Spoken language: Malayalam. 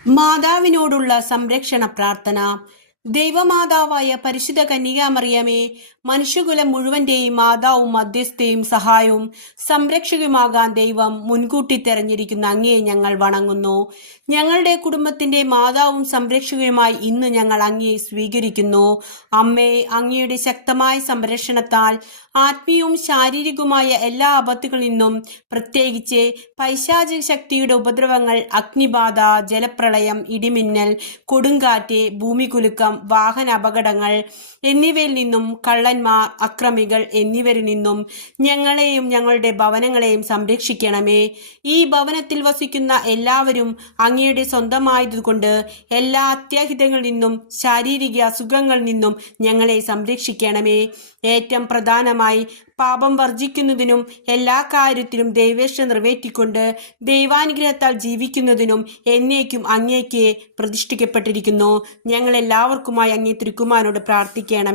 മാതാവിനോടുള്ള സംരക്ഷണ പ്രാർത്ഥന. ദൈവമാതാവായ പരിശുദ്ധ കന്യകാമറിയമേ, മനുഷ്യകുലം മുഴുവന്റെയും മാതാവും മധ്യസ്ഥയും സഹായവും സംരക്ഷകയുമാകാൻ ദൈവം മുൻകൂട്ടി തെരഞ്ഞിരിക്കുന്ന അങ്ങയെ ഞങ്ങൾ വണങ്ങുന്നു. ഞങ്ങളുടെ കുടുംബത്തിന്റെ മാതാവും സംരക്ഷകയുമായി ഇന്ന് ഞങ്ങൾ അങ്ങയെ സ്വീകരിക്കുന്നു. അമ്മേ, അങ്ങയുടെ ശക്തമായ സംരക്ഷണത്താൽ ആത്മീയവും ശാരീരികവുമായ എല്ലാ ആപത്തുകളിൽ നിന്നും, പ്രത്യേകിച്ച് പൈശാചിക ശക്തിയുടെ ഉപദ്രവങ്ങൾ, അഗ്നിബാധ, ജലപ്രളയം, ഇടിമിന്നൽ, കൊടുങ്കാറ്റ്, ഭൂമികുലുക്കം, വാഹന അപകടങ്ങൾ എന്നിവയിൽ നിന്നും, കള്ളന്മാർ, അക്രമികൾ എന്നിവരിൽ നിന്നും ഞങ്ങളെയും ഞങ്ങളുടെ ഭവനങ്ങളെയും സംരക്ഷിക്കണമേ. ഈ ഭവനത്തിൽ വസിക്കുന്ന എല്ലാവരും അങ്ങയുടെ സ്വന്തമായതുകൊണ്ട് എല്ലാ അത്യാഹിതങ്ങളിൽ നിന്നും ശാരീരിക അസുഖങ്ങളിൽ നിന്നും ഞങ്ങളെ സംരക്ഷിക്കണമേ. ഏറ്റവും പ്രധാനമായി പാപം വർജിക്കുന്നതിനും എല്ലാ കാര്യത്തിലും ദൈവേഷ്ട നിറവേറ്റിക്കൊണ്ട് ദൈവാനുഗ്രഹത്താൽ ജീവിക്കുന്നതിനും എന്നേക്കും അങ്ങേക്ക് പ്രതിഷ്ഠിക്കപ്പെട്ടിരിക്കുന്നു. ഞങ്ങൾ എല്ലാവർക്കുമായി അങ്ങേ തിരുക്കുമാരനോട് പ്രാർത്ഥിക്കണമേ.